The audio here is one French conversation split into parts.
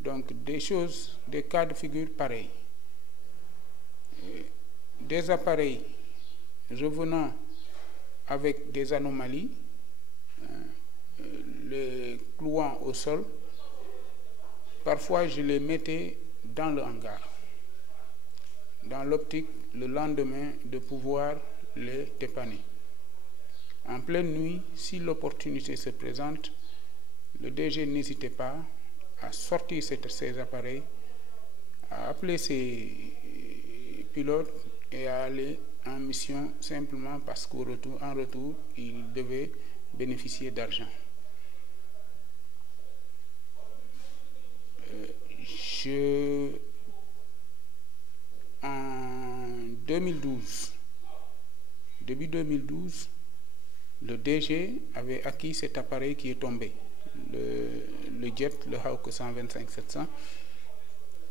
Donc des cas de figure pareils. Des appareils revenant avec des anomalies, les clouant au sol. Parfois, je les mettais dans le hangar, dans l'optique, le lendemain, de pouvoir les dépanner. En pleine nuit, si l'opportunité se présente, le DG n'hésitait pas à sortir ces appareils, à appeler ses pilotes et à aller en mission simplement parce qu'en retour, il devait bénéficier d'argent. En 2012, début 2012, le DG avait acquis cet appareil qui est tombé, le jet, le Hawk 125-700,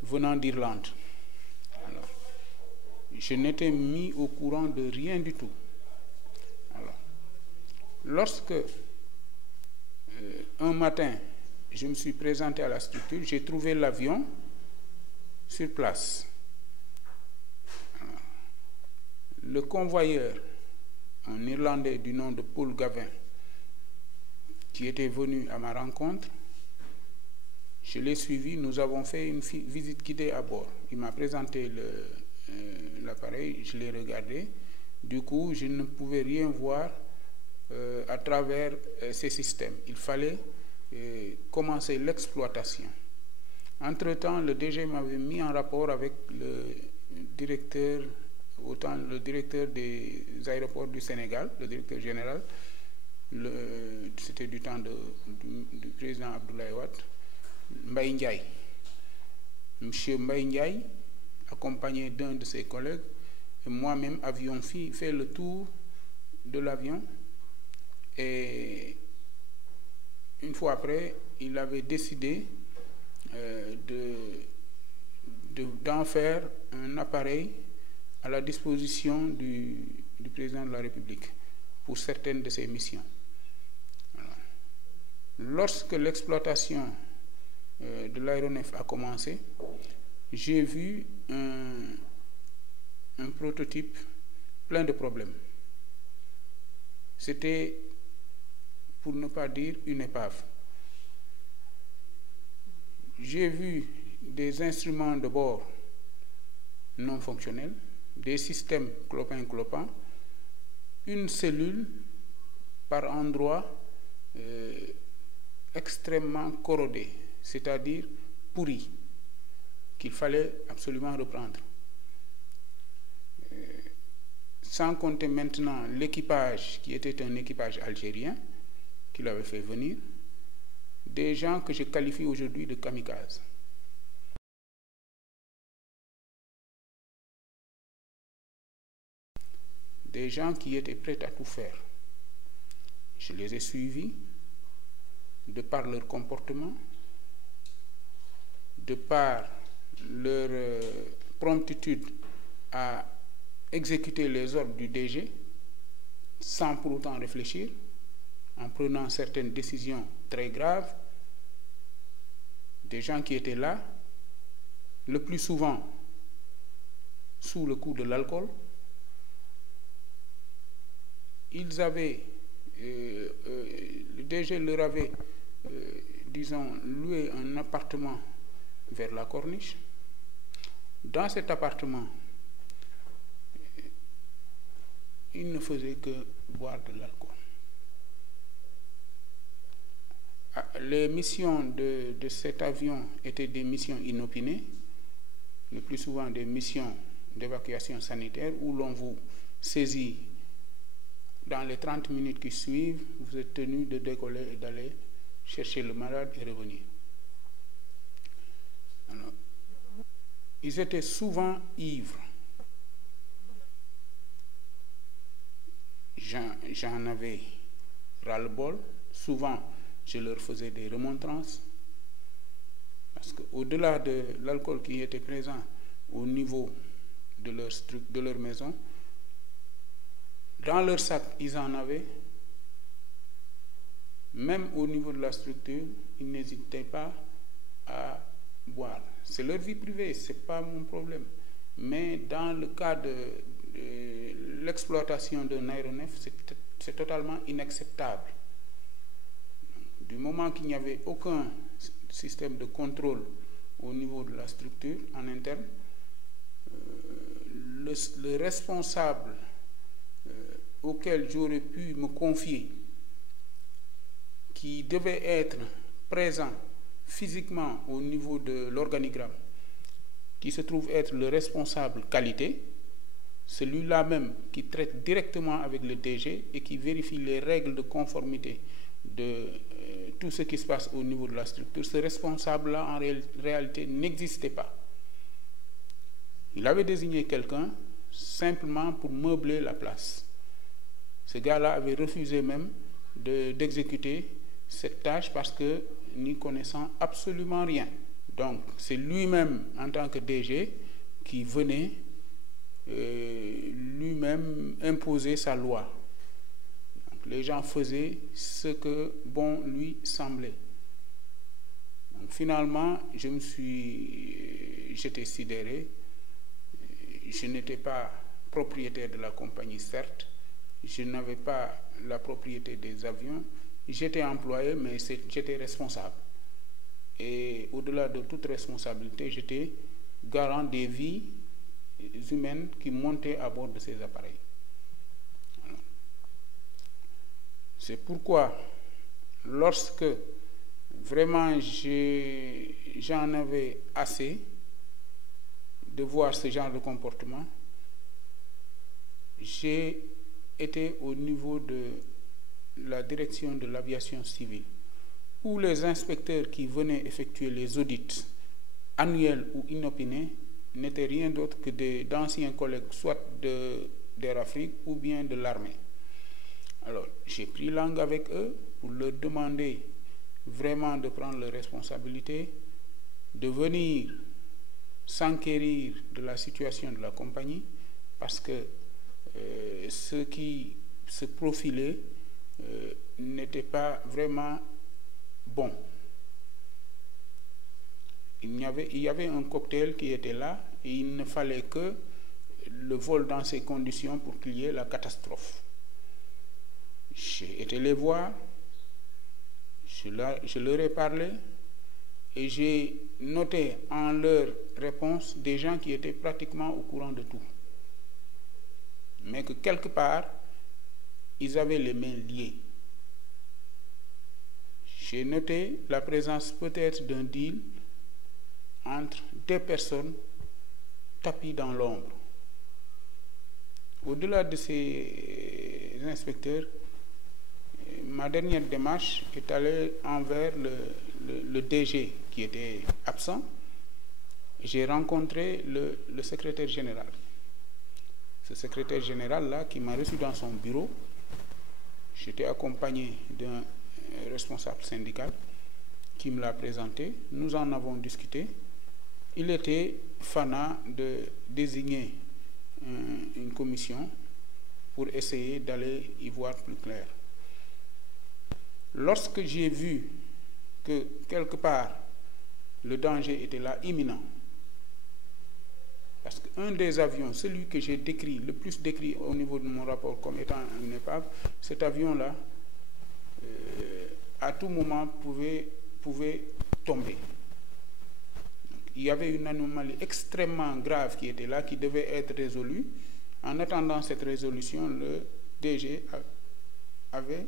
venant d'Irlande. Alors, je n'étais mis au courant de rien du tout. Alors, lorsque un matin, je me suis présenté à la structure, j'ai trouvé l'avion sur place. Alors, le convoyeur, un Irlandais du nom de Paul Gavin, qui était venu à ma rencontre, je l'ai suivi, nous avons fait une visite guidée à bord. Il m'a présenté l'appareil, je l'ai regardé. Du coup, je ne pouvais rien voir à travers ces systèmes. Il fallait commencer l'exploitation. Entre-temps, le DG m'avait mis en rapport avec le directeur des aéroports du Sénégal, le directeur général. C'était du temps du président Abdoulaye Wade, Mbaye Ndiaye. Monsieur Mbaye Ndiaye, accompagné d'un de ses collègues, et moi-même avions fait le tour de l'avion. Et une fois après, il avait décidé d'en faire un appareil à la disposition du président de la République pour certaines de ses missions. Voilà. Lorsque l'exploitation de l'aéronef a commencé, j'ai vu un prototype plein de problèmes. C'était, pour ne pas dire, une épave. J'ai vu des instruments de bord non fonctionnels, des systèmes clopin-clopant, une cellule par endroits extrêmement corrodée, c'est-à-dire pourrie, qu'il fallait absolument reprendre. Sans compter maintenant l'équipage, qui était un équipage algérien, qu'il avait fait venir, des gens que je qualifie aujourd'hui de kamikazes. Des gens qui étaient prêts à tout faire. Je les ai suivis de par leur comportement, de par leur promptitude à exécuter les ordres du DG sans pour autant réfléchir, en prenant certaines décisions très graves. Des gens qui étaient là, le plus souvent sous le coup de l'alcool. Ils avaient, le DG leur avait, disons, loué un appartement vers la Corniche. Dans cet appartement, ils ne faisaient que boire de l'alcool. Les missions de cet avion étaient des missions inopinées, le plus souvent des missions d'évacuation sanitaire où l'on vous saisit dans les 30 minutes qui suivent, vous êtes tenu de décoller et d'aller chercher le malade et revenir. Alors, ils étaient souvent ivres. J'en avais ras-le-bol. Souvent, je leur faisais des remontrances. Parce qu'au-delà de l'alcool qui était présent au niveau de leur maison, dans leur sac, ils en avaient. Même au niveau de la structure, ils n'hésitaient pas à boire. C'est leur vie privée, ce n'est pas mon problème. Mais dans le cas de l'exploitation d'un aéronef, c'est totalement inacceptable. Du moment qu'il n'y avait aucun système de contrôle au niveau de la structure en interne, le responsable auquel j'aurais pu me confier, qui devait être présent physiquement au niveau de l'organigramme, qui se trouve être le responsable qualité, celui-là même qui traite directement avec le DG et qui vérifie les règles de conformité de tout ce qui se passe au niveau de la structure, ce responsable-là en réalité n'existait pas. Il avait désigné quelqu'un simplement pour meubler la place. Ce gars-là avait refusé même d'exécuter cette tâche parce que n'y connaissant absolument rien. Donc c'est lui-même en tant que DG qui venait lui-même imposer sa loi. Donc, les gens faisaient ce que bon lui semblait. Donc, finalement, j'étais sidéré. Je n'étais pas propriétaire de la compagnie, certes. Je n'avais pas la propriété des avions. J'étais employé, mais j'étais responsable. Et au-delà de toute responsabilité, j'étais garant des vies humaines qui montaient à bord de ces appareils. C'est pourquoi, lorsque vraiment j'en avais assez de voir ce genre de comportement, j'ai été au niveau de la direction de l'aviation civile, où les inspecteurs qui venaient effectuer les audits annuels ou inopinés n'étaient rien d'autre que d'anciens collègues, soit d'Air Afrique ou bien de l'armée. Alors, j'ai pris langue avec eux pour leur demander vraiment de prendre leurs responsabilités, de venir s'enquérir de la situation de la compagnie, parce que ce qui se profilait n'était pas vraiment bon. Il y avait un cocktail qui était là et il ne fallait que le vol dans ces conditions pour qu'il y ait la catastrophe. J'ai été les voir, je leur ai parlé et j'ai noté en leur réponse des gens qui étaient pratiquement au courant de tout. Mais que quelque part, ils avaient les mains liées. J'ai noté la présence peut-être d'un deal entre deux personnes tapies dans l'ombre. Au-delà de ces inspecteurs, ma dernière démarche est allée envers le DG qui était absent. J'ai rencontré le secrétaire général. Ce secrétaire général-là qui m'a reçu dans son bureau, j'étais accompagné d'un responsable syndical qui me l'a présenté. Nous en avons discuté. Il était fanat de désigner une commission pour essayer d'aller y voir plus clair. Lorsque j'ai vu que quelque part le danger était là, imminent, parce qu'un des avions, celui que j'ai décrit, le plus décrit au niveau de mon rapport comme étant une épave, cet avion-là, à tout moment pouvait tomber. Donc, il y avait une anomalie extrêmement grave qui était là, qui devait être résolue. En attendant cette résolution, le DG avait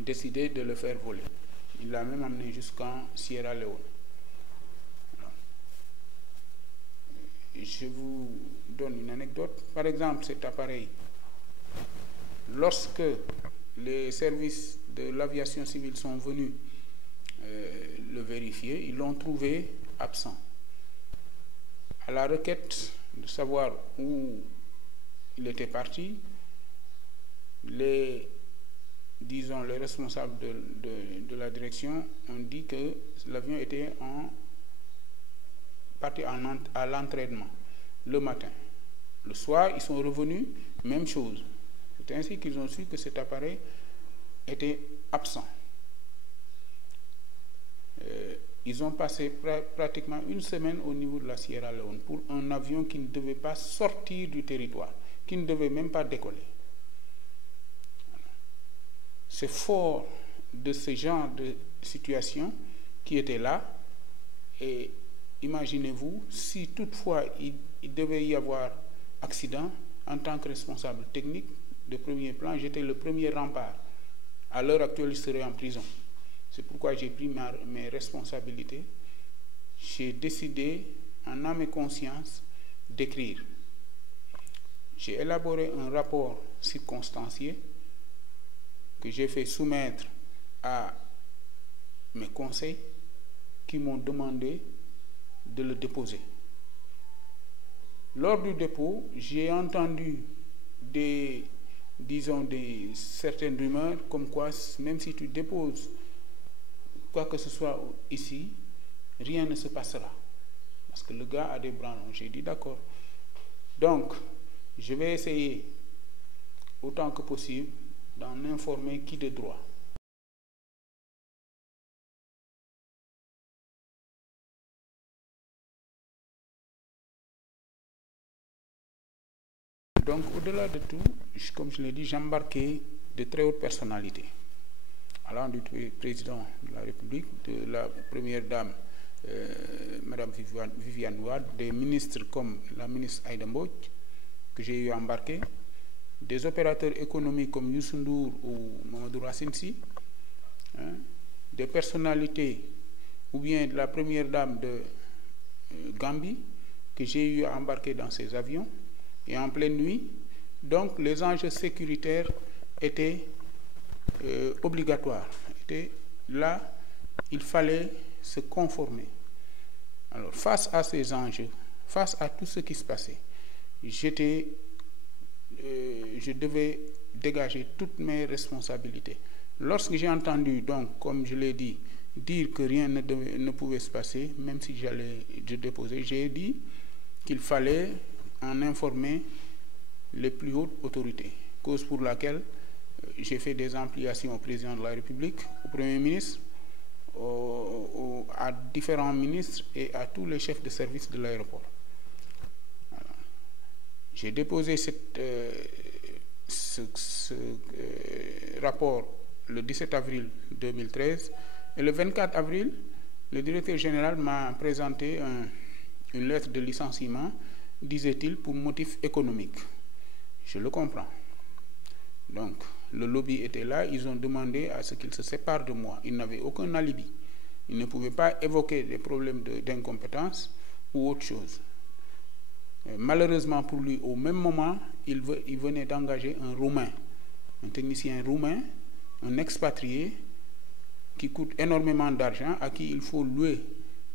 décidé de le faire voler. Il l'a même amené jusqu'en Sierra Leone. Je vous donne une anecdote. Par exemple, cet appareil, lorsque les services de l'aviation civile sont venus le vérifier, ils l'ont trouvé absent. À la requête de savoir où il était parti, les responsables de la direction ont dit que l'avion était parti à l'entraînement le matin. Le soir, ils sont revenus, même chose. C'est ainsi qu'ils ont su que cet appareil était absent. Ils ont passé pratiquement une semaine au niveau de la Sierra Leone pour un avion qui ne devait pas sortir du territoire, qui ne devait même pas décoller. C'est fort de ce genre de situation qui était là. Et imaginez-vous, si toutefois il devait y avoir accident, en tant que responsable technique de premier plan, j'étais le premier rempart. À l'heure actuelle, je serais en prison. C'est pourquoi j'ai pris mes responsabilités. J'ai décidé, en âme et conscience, d'écrire. J'ai élaboré un rapport circonstancié que j'ai fait soumettre à mes conseils qui m'ont demandé de le déposer. Lors du dépôt, j'ai entendu certaines rumeurs comme quoi même si tu déposes quoi que ce soit ici, rien ne se passera. Parce que le gars a des branlons. J'ai dit d'accord. Donc, je vais essayer autant que possible d'en informer qui de droit. Donc, au-delà de tout, comme je l'ai dit, j'embarquais de très hautes personnalités. Allant du président de la République, de la première dame, Madame Viviane Wade, des ministres comme la ministre Aïda Mbodj, que j'ai eu embarqué, des opérateurs économiques comme Youssou Ndour ou Mamadou Racine Sy, des personnalités, ou bien de la première dame de Gambie, que j'ai eu à embarquer dans ces avions, et en pleine nuit. Donc les enjeux sécuritaires étaient obligatoires. Et là, il fallait se conformer. Alors face à ces enjeux, face à tout ce qui se passait, je devais dégager toutes mes responsabilités. Lorsque j'ai entendu, donc, comme je l'ai dit, dire que rien ne pouvait se passer, même si je déposais, j'ai dit qu'il fallait en informer les plus hautes autorités, cause pour laquelle j'ai fait des ampliations au président de la République, au Premier ministre, à différents ministres et à tous les chefs de service de l'aéroport. J'ai déposé ce rapport le 17 avril 2013 et le 24 avril, le directeur général m'a présenté une lettre de licenciement, disait-il, pour motif économique. Je le comprends. Donc, le lobby était là, ils ont demandé à ce qu'il se sépare de moi. Ils n'avaient aucun alibi. Ils ne pouvaient pas évoquer des problèmes d'incompétence ou autre chose. Malheureusement pour lui, au même moment, il venait d'engager un Roumain, un technicien roumain, un expatrié, qui coûte énormément d'argent, à qui il faut louer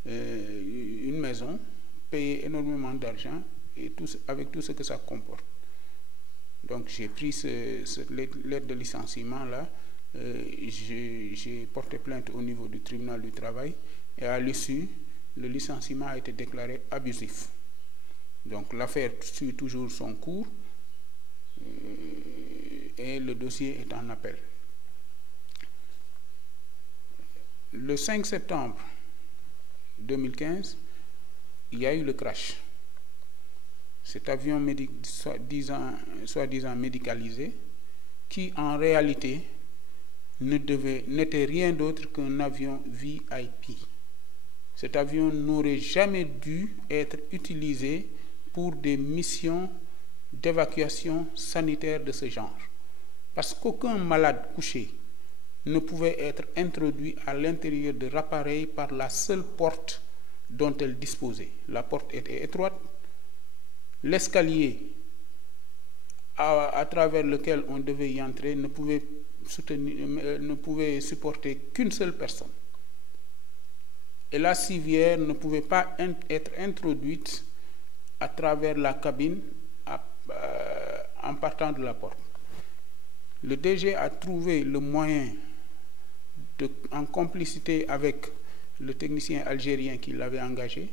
une maison, payer énormément d'argent, et avec tout ce que ça comporte. Donc j'ai pris cette lettre de licenciement-là, j'ai porté plainte au niveau du tribunal du travail, et à l'issue, le licenciement a été déclaré abusif. Donc l'affaire suit toujours son cours, et le dossier est en appel. Le 5 septembre 2015, il y a eu le crash. Cet avion soi-disant médicalisé, qui en réalité n'était rien d'autre qu'un avion VIP. Cet avion n'aurait jamais dû être utilisé pour des missions d'évacuation sanitaire de ce genre. Parce qu'aucun malade couché ne pouvait être introduit à l'intérieur de l'appareil par la seule porte dont elle disposait. La porte était étroite. L'escalier à travers lequel on devait y entrer ne pouvait supporter qu'une seule personne. Et la civière ne pouvait pas être introduite à travers la cabine en partant de la porte. Le DG a trouvé le moyen, en complicité avec le technicien algérien qui l'avait engagé,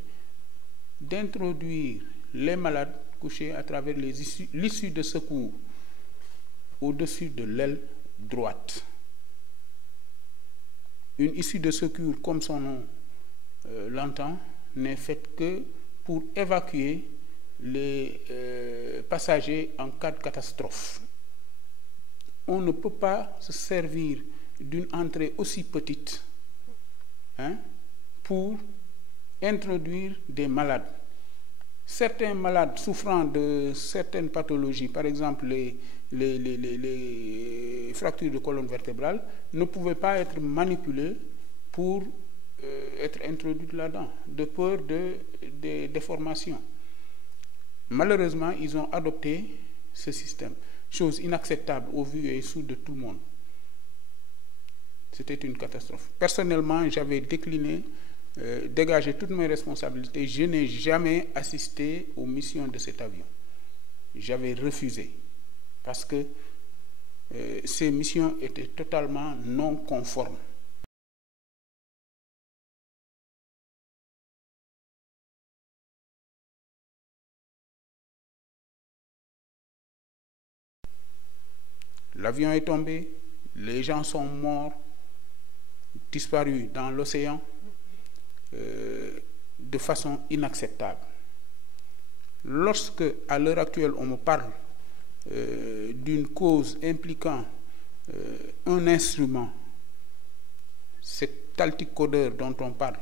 d'introduire les malades couchés à travers l'issue de secours au-dessus de l'aile droite. Une issue de secours, comme son nom longtemps, n'est faite que pour évacuer les passagers en cas de catastrophe. On ne peut pas se servir d'une entrée aussi petite pour introduire des malades. Certains malades souffrant de certaines pathologies, par exemple les fractures de colonne vertébrale, ne pouvaient pas être manipulés pour être introduits là-dedans, de peur des déformations. Malheureusement, ils ont adopté ce système, chose inacceptable au vu et sous de tout le monde. C'était une catastrophe. Personnellement, j'avais décliné, dégagé toutes mes responsabilités. Je n'ai jamais assisté aux missions de cet avion. J'avais refusé parce que ces missions étaient totalement non conformes. L'avion est tombé, les gens sont morts, disparus dans l'océan de façon inacceptable. Lorsque, à l'heure actuelle, on me parle d'une cause impliquant un instrument, cet talticodeur dont on parle,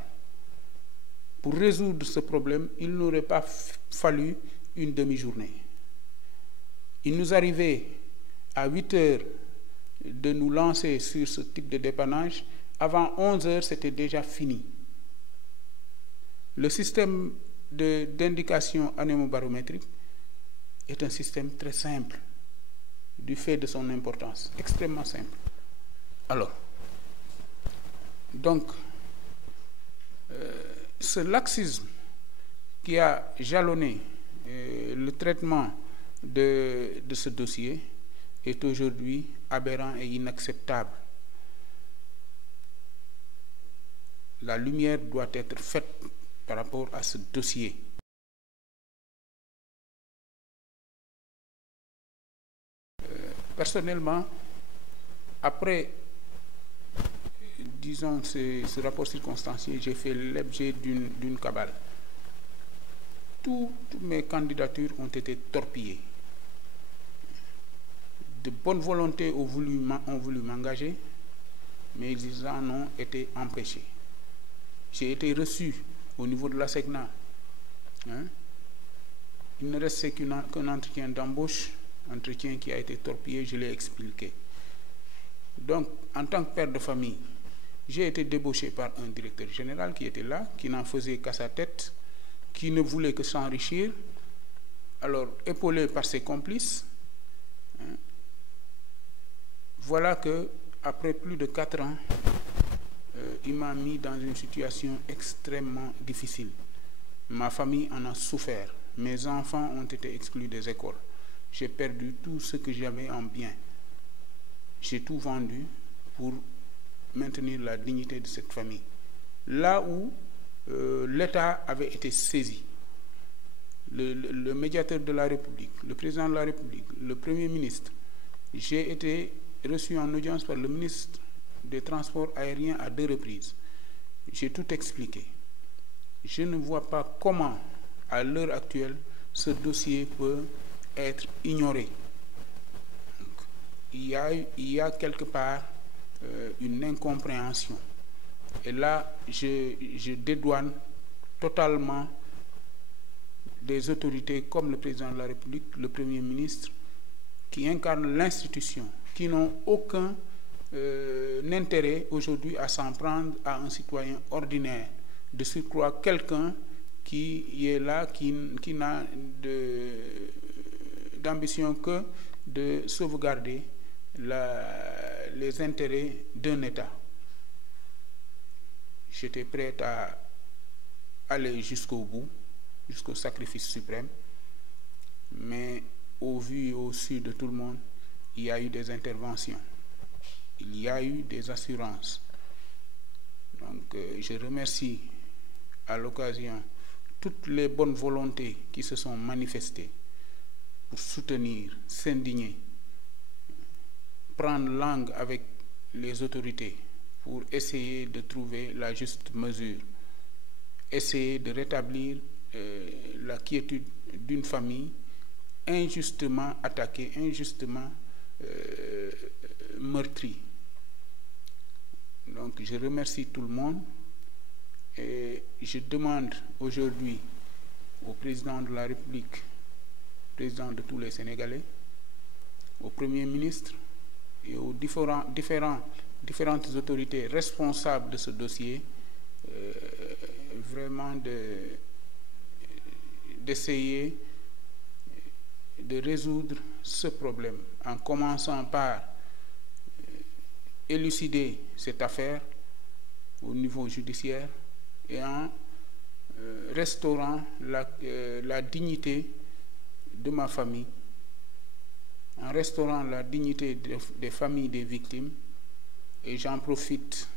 pour résoudre ce problème, il n'aurait pas fallu une demi-journée. Il nous arrivait à 8 heures de nous lancer sur ce type de dépannage. Avant 11 heures, c'était déjà fini. Le système d'indication anémobarométrique est un système très simple, du fait de son importance, extrêmement simple. Alors, donc, ce laxisme qui a jalonné le traitement de ce dossier est aujourd'hui aberrant et inacceptable. La lumière doit être faite par rapport à ce dossier. Personnellement, après, disons, ce rapport circonstancié, j'ai fait l'objet d'une cabale. Toutes mes candidatures ont été torpillées. De bonne volonté ont voulu m'engager, mais ils en ont été empêchés. J'ai été reçu au niveau de la SECNA. Il ne restait qu'un entretien d'embauche, entretien qui a été torpillé, je l'ai expliqué. Donc, en tant que père de famille, j'ai été débauché par un directeur général qui était là, qui n'en faisait qu'à sa tête, qui ne voulait que s'enrichir, alors épaulé par ses complices. Voilà que, après plus de 4 ans, il m'a mis dans une situation extrêmement difficile. Ma famille en a souffert. Mes enfants ont été exclus des écoles. J'ai perdu tout ce que j'avais en bien. J'ai tout vendu pour maintenir la dignité de cette famille. Là où l'État avait été saisi, le médiateur de la République, le président de la République, le Premier ministre, j'ai été reçu en audience par le ministre des Transports aériens à 2 reprises. J'ai tout expliqué. Je ne vois pas comment, à l'heure actuelle, ce dossier peut être ignoré. Donc, il y a quelque part une incompréhension. Et là, je dédouane totalement des autorités comme le président de la République, le Premier ministre, qui incarnent l'institution, qui n'ont aucun intérêt aujourd'hui à s'en prendre à un citoyen ordinaire, de surcroît quelqu'un qui est là, qui n'a d'ambition que de sauvegarder les intérêts d'un État. J'étais prêt à aller jusqu'au bout, jusqu'au sacrifice suprême, mais au vu et au su de tout le monde, il y a eu des interventions, il y a eu des assurances. Donc je remercie à l'occasion toutes les bonnes volontés qui se sont manifestées pour soutenir, s'indigner, prendre langue avec les autorités pour essayer de trouver la juste mesure. essayer de rétablir la quiétude d'une famille injustement attaquée, injustement meurtrie. Donc je remercie tout le monde et je demande aujourd'hui au président de la République, président de tous les Sénégalais, au Premier ministre et aux différentes autorités responsables de ce dossier, vraiment d'essayer de résoudre ce problème en commençant par élucider cette affaire au niveau judiciaire et en restaurant la dignité de ma famille, en restaurant la dignité des familles des victimes. Et j'en profite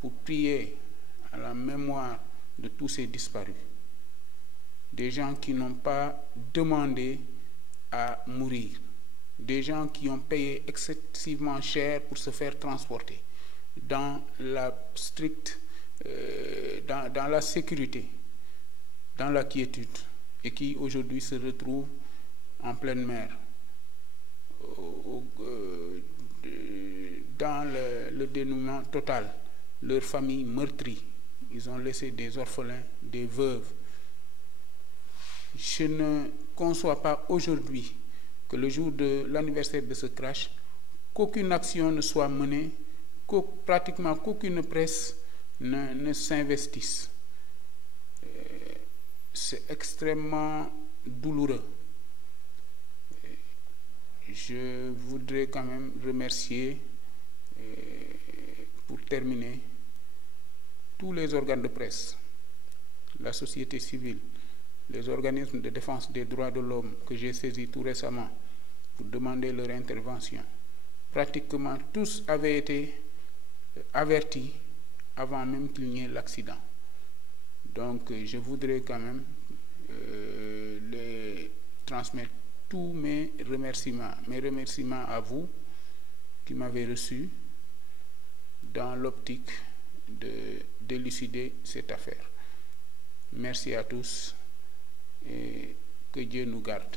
pour prier à la mémoire de tous ces disparus, des gens qui n'ont pas demandé à mourir, des gens qui ont payé excessivement cher pour se faire transporter dans la stricte, dans la sécurité, dans la quiétude, et qui aujourd'hui se retrouvent en pleine mer, dans le dénouement total, leur famille meurtrie. Ils ont laissé des orphelins, des veuves. Je ne conçois pas aujourd'hui que le jour de l'anniversaire de ce crash, qu'aucune action ne soit menée, pratiquement qu'aucune presse ne s'investisse. C'est extrêmement douloureux. Je voudrais quand même remercier, pour terminer, tous les organes de presse, la société civile, les organismes de défense des droits de l'homme que j'ai saisis tout récemment pour demander leur intervention. Pratiquement tous avaient été avertis avant même qu'il n'y ait l'accident. Donc je voudrais quand même les transmettre tous mes remerciements à vous qui m'avez reçu dans l'optique d'élucider cette affaire. Merci à tous et que Dieu nous garde.